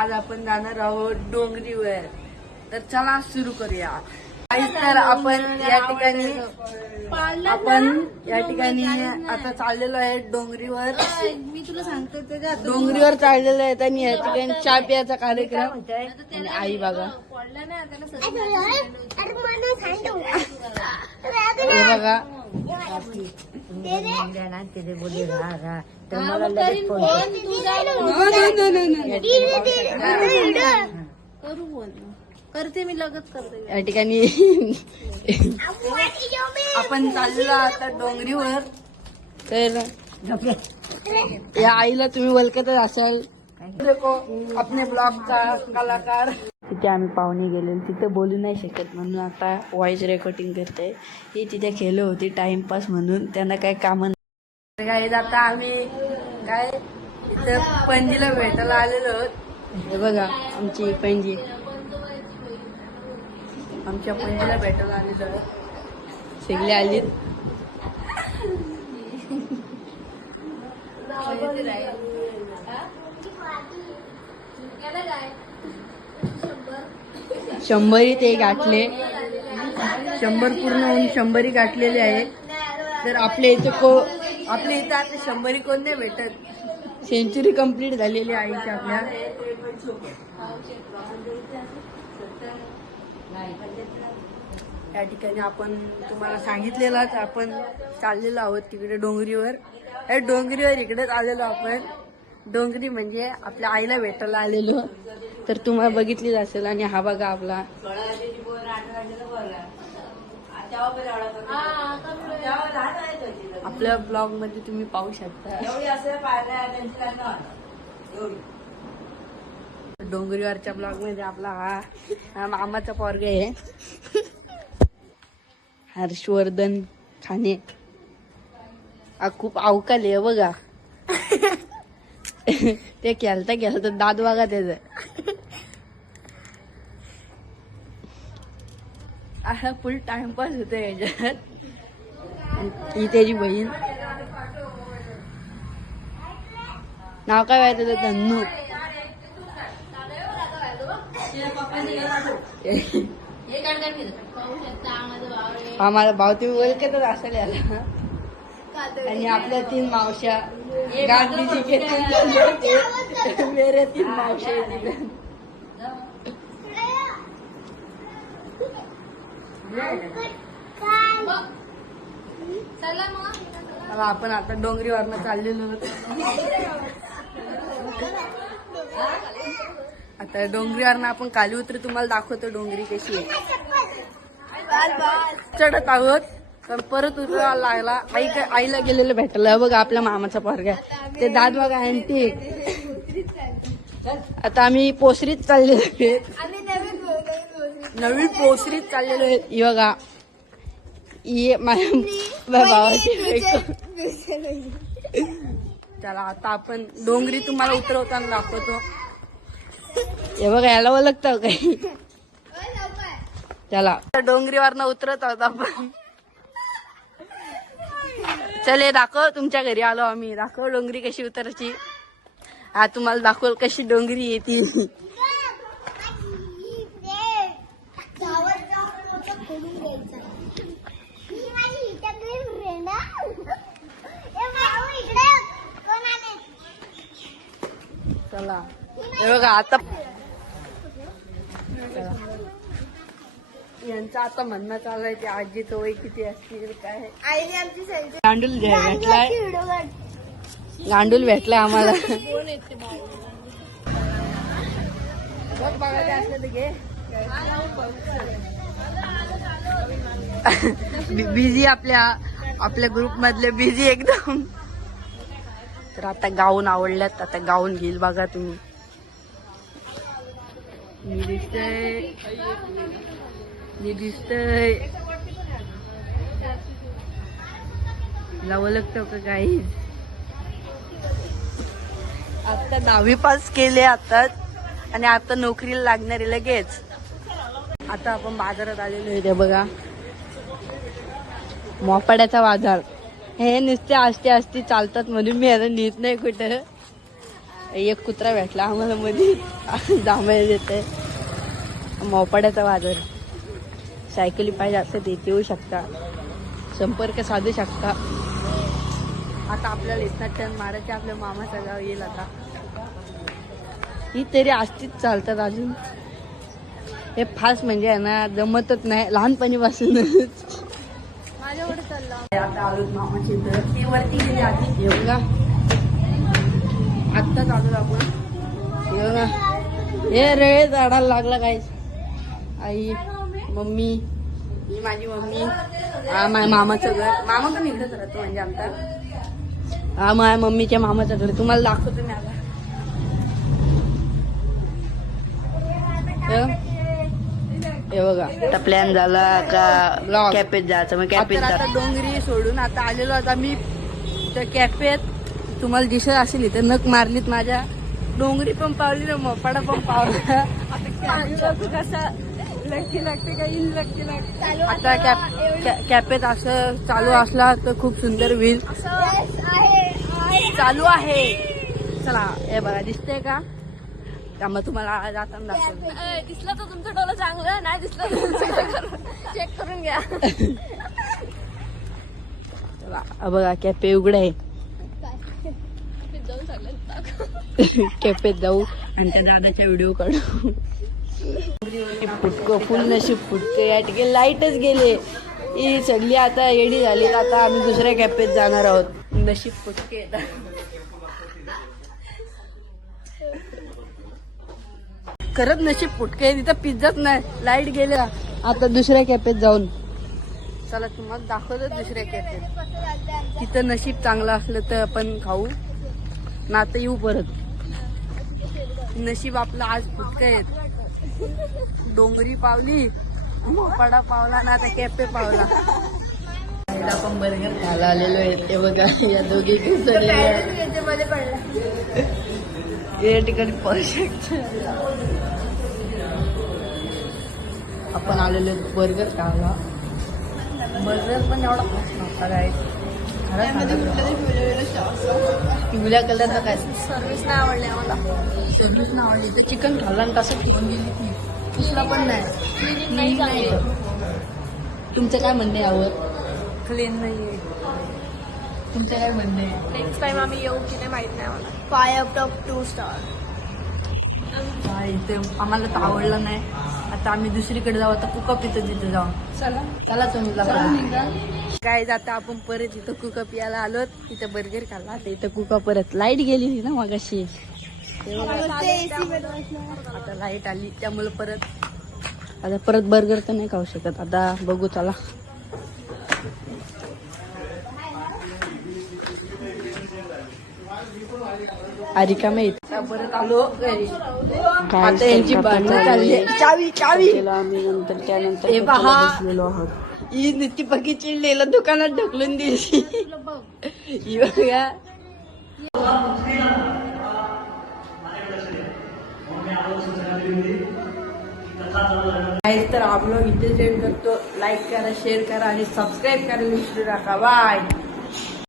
आज आपण जाणार आहोत डोंगरीवर. तर चला सुरू करूया. तर आपण या ठिकाणी आता चाललेलो आहे डोंगरीवर. मी तुला सांगते डोंगरीवर चाललेलो आहे आणि या ठिकाणी चहा पियाचा कार्यक्रम आणि आई बघा हे बघा करते मी लगेच करते. या ठिकाणी आपण चाललेलो आता डोंगरीवर. तर या आईला तुम्ही ओळखतच असाल. देखो आपले ब्लॉगचा कलाकार. तिथे आम्ही पाहुणे गेलेलो, तिथे बोलू नाही शकत म्हणून आता व्हॉइस रेकॉर्डिंग करते. ही तिथे खेळ होती टाइमपास म्हणून, त्यांना काही काम नाही. काय आता आम्ही काय इथं पणजीला भेटायला आलेलो. हे बघा आमची पणजी, आमच्या पणजीला भेटायला आलेलो. सगळे आली. शंभरी ते गाठले, 100 पूर्ण होऊन 100 गाठलेले आहे. तर आपल्या इथं आता 100 कोण नाही भेटत. सेंचुरी कंप्लीट झालेली आहे आईची आपल्या. या ठिकाणी आपण तुम्हाला सांगितलेलं आपण चाललेलो आहोत तिकडे डोंगरीवर. या डोंगरीवर इकडेच आलेलो आपण. डोंगरी म्हणजे आपल्या आईला भेटायला आलेलो. तर तुम्हाला बघितलीच असेल. आणि हा बघा आपला आपल्या ब्लॉग मध्ये तुम्ही पाहू शकता. डोंगरीवरच्या ब्लॉग मध्ये आपला हा मामाचा पोरगा आहे, हर्षवर्धन खाने. हा खूप अवकाल आहे बघा. ते खेळता दात बघा त्याच. असा फुल टाइमपास होतो याच्यात. ही त्याची बहीण, नाव काय माहिती तुझं? धन्नू. आम्हाला भाऊ तुम्ही ओळखतच असेल याला. आणि आपल्या 3 मावश्या गांधीजी के 3 मेरे 3 मावश्या. आपण आता डोंगरीवरनं चाललेलो. आता डोंगरीवरनं आपण खाली उतरू, तुम्हाला दाखवतो डोंगरी कशी आहे. चढत आहोत तर परत उतरायला लागला. आईला गेलेलं भेटलं बघा आपल्या मामाचा पोरगा. ते दात बघा आंटी. आता आम्ही पोसरीत चाललेलो आहे. नवीन पोसरीत चाललेलो आहे. ही बघा ही माझ्या भावाची. चला आता आपण डोंगरी तुम्हाला उतरवताना दाखवतो. हे बघा याला ओळखतं काही. चला डोंगरीवरनं उतरत आहोत आपण. चले दाखव, तुमच्या घरी आलो आम्ही. दाखव डोंगरी कशी उतरायची. हा तुम्हाला दाखवल कशी डोंगरी येते. चला हे बघा आता यांचं आता म्हणणं चालू आहे. ते आजीचं वय किती असतील काय. गांडूल भेटलाय, गांडूल भेटलाय आम्हाला. बघ बघा असलं घे. बिझी आपल्या ग्रुप मधले बिझी एकदम. तर आता गाऊन आवडल्यात, आता गाऊन घेईल बघा तुम्ही. मी दिसतंय ओळखतो का काही. आता 10वी पास केले आताच आणि आता नोकरीला लागणारे लगेच. आता आपण बाजारात आलेलो आहे. ते बघा मोपाड्याचा बाजार. हे नुसते आस्ते चालतात म्हणून मी आता नेत नाही कुठं. एक कुत्रा भेटला आम्हाला मध्ये जांभळे देते. मोपाड्याचा बाजार. सायकली पाहिजे असं ते येऊ शकता, संपर्क साधू शकता. आता आपल्याला इथं टर्न मारायचे, आपल्या मामाचं गाव येईल आता. ही तरी असतीच चालतात अजून. हे फास्ट म्हणजे आहे ना जमतच नाही लहानपणीपासूनच. माझ्याकडे चालला. आता आलो मामाची इथं. ती वरती गेली आधी येऊ का आत्ताच आलो आपण. येऊ ना हे रे झाडाला लागला काय. आई मम्मी ही माझी मम्मी. हा माझ्या मामाचं घर. मामा पण इकडेच राहतो म्हणजे आमचा. हा माझ्या मम्मीच्या मामाचं घर तुम्हाला दाखवतो मी आता. हे बघा आता प्लॅन झाला का कॅफेत जायचं. मग कॅफेत आता डोंगरी सोडून आता आलेलो आता मी त्या कॅफेत. तुम्हाला दिसत असेल इथे नख मारलीत माझ्या. डोंगरी पण पावली ना मोपाडा पण पावला. कसा लक्की लागते काही लक्की लागते. आता कॅफेत असं चालू असला तर खूप सुंदर होईल. चालू आहे. चला हे बघा दिसतंय का त्यामुळे तुम्हाला जाताना दाखवतो. दिसलं तर तुमचं डोलं चांगलं, नाही दिसलं तर चेक करून घ्या. चला बघा कॅफे उघडा आहे. कॅफेत जाऊ आणि त्या दादाच्या व्हिडिओ काढू. फुटकं फुल नशीब फुटकं या ठिकाणी लाईटच गेले. ही सगळी आता येडी झाली. आता आम्ही दुसऱ्या कॅफेत जाणार आहोत. नशीब फुटके खरंच नशीब फुटके. तिथं पिझ्झाच नाही, लाईट गेल्या. आता दुसऱ्या कॅफेत जाऊन चला तुम्हाला दाखवतो दुसऱ्या कॅफेत. तिथं नशीब चांगलं असलं तर आपण खाऊ ना आता येऊ परत. नशीब आपलं आज फुटकं आहेत. डोंगरी पावली, मोपाडा पावला ना आता कॅफे पावला. आपण बर्गर खायला आलेलो आहे. ते बघा या दोघी या ठिकाणी परफेक्ट. आपण आलेलो बर्गर खायला. बर्गर पण एवढा खास नव्हता काय. पिवळ्या कलरचा काय सर्विस नाही आवडली आम्हाला. सर्विस नाही आवडली. तर चिकन खाल्ला आणि तसं ठेवून गेली ती. दुसरा पण नाही. तुमचं काय म्हणणं आहे यावर? क्लीन नाहीये. तुमचं काय म्हणणं आहे? नेक्स्ट टाइम आम्ही येऊ की नाही माहित नाही आम्हाला. 5/2 स्टार. इथे आम्हाला तर आवडलं नाही. आता आम्ही दुसरीकडे जाऊ. आता कुकप इथं तिथं जाऊ. चला तुम्ही काय आता आपण परत इथं कुकप यायला आलो. इथं बर्गर खाल्ला. आता इथं कुका परत लाईट गेली ना मगाशी. आता लाईट आली त्यामुळे परत बर्गर तर नाही खाऊ शकत. आता बघू चला. अरिका मी परत आलो घरी. आता यांची भांडणं चालली. चावी नंतर त्यानंतर हे पहा ही नुसती पक्की चिडलेला दुकानात ढकलून दिली. तर आपण इथे सेंड करतो. लाईक करा, शेअर करा आणि सबस्क्राईब करायला विसरू नका. बाय.